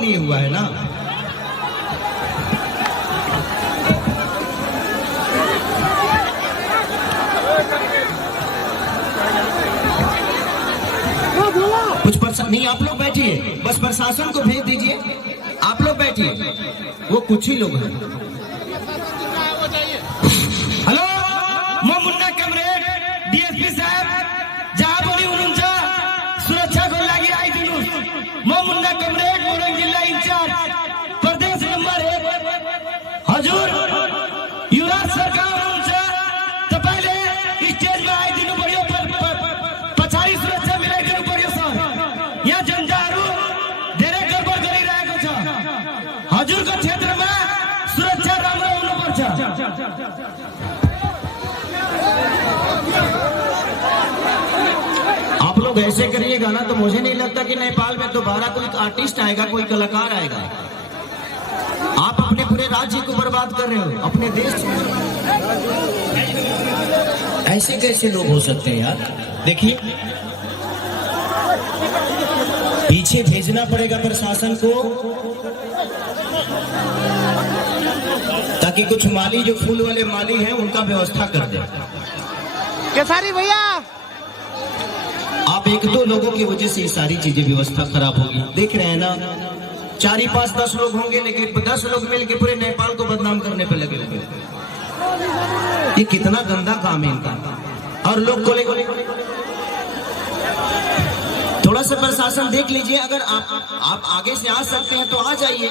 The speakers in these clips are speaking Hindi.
लिए हुआ है ना। कुछ नहीं, आप लोग बैठिए, बस प्रशासन को भेज दीजिए। आप लोग बैठिए, वो कुछ ही लोग हैं। हेलो, मैं मुन्ना कमरेड डीएसपी साहब जहाँ बोली उनका सुरक्षा को लगी आई जुलूस। मैं मुन्ना कमरेड मोरंग जिला इंचार्ज प्रदेश नंबर 1 हजूर युवराज सरकार उनसे तो पहले स्टेज में आई दिनों बढ़िया पछाड़ी सुरक्षा मिले दिनों बढ़िया सर यहाँ जनजारू देरे गड़बड़ करी रहा कुछ हजूर का क्षेत्र में सुरक्षा राम राम पर आप लोग ऐसे करिएगा ना तो मुझे नहीं लगता कि नेपाल में दोबारा कोई आर्टिस्ट आएगा, कोई कलाकार आएगा। आप अपने पूरे राज्य को बर्बाद कर रहे हो, अपने देश ऐसे कैसे लोग हो सकते हैं यार। देखिए पीछे भेजना पड़ेगा प्रशासन को ताकि कुछ माली जो फूल वाले माली हैं उनका व्यवस्था कर दे। केसारी भैया आप 1-2 लोगों की वजह से ये सारी चीजें व्यवस्था खराब होगी। देख रहे हैं ना, 4 ही 5 10 लोग होंगे लेकिन 10 लोग मिलकर पूरे नेपाल को बदनाम करने पे लगे हुए। ये कितना गंदा काम है इनका। और लोग को थोड़ा सा प्रशासन देख लीजिए, अगर आप आगे से आ सकते हैं तो आ जाइए।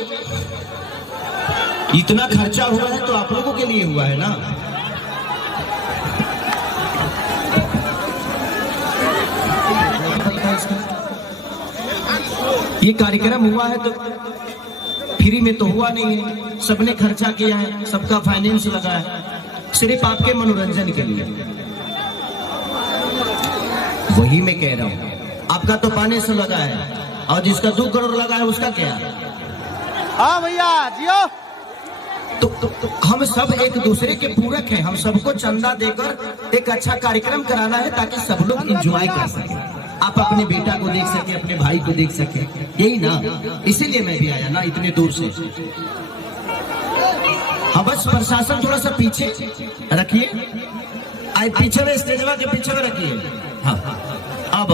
इतना खर्चा हुआ है तो आप लोगों के लिए हुआ है ना। ये कार्यक्रम हुआ है तो फ्री में तो हुआ नहीं है, सबने खर्चा किया है, सबका फाइनेंस लगा है, सिर्फ आपके मनोरंजन के लिए। वही मैं कह रहा हूँ, आपका तो पाने से लगा है और जिसका 2 करोड़ लगा है उसका क्या। हाँ भैया जियो। तो हम सब एक दूसरे के पूरक हैं, हम सबको चंदा देकर एक अच्छा कार्यक्रम कराना है ताकि सब लोग एंजॉय कर सके, आप अपने बेटा को देख सके, अपने भाई को देख सके, यही ना। इसीलिए मैं भी आया ना इतने दूर से। हाँ बस प्रशासन थोड़ा सा पीछे रखिए, पीछे में स्टेज के पीछे में रखिए। हाँ अब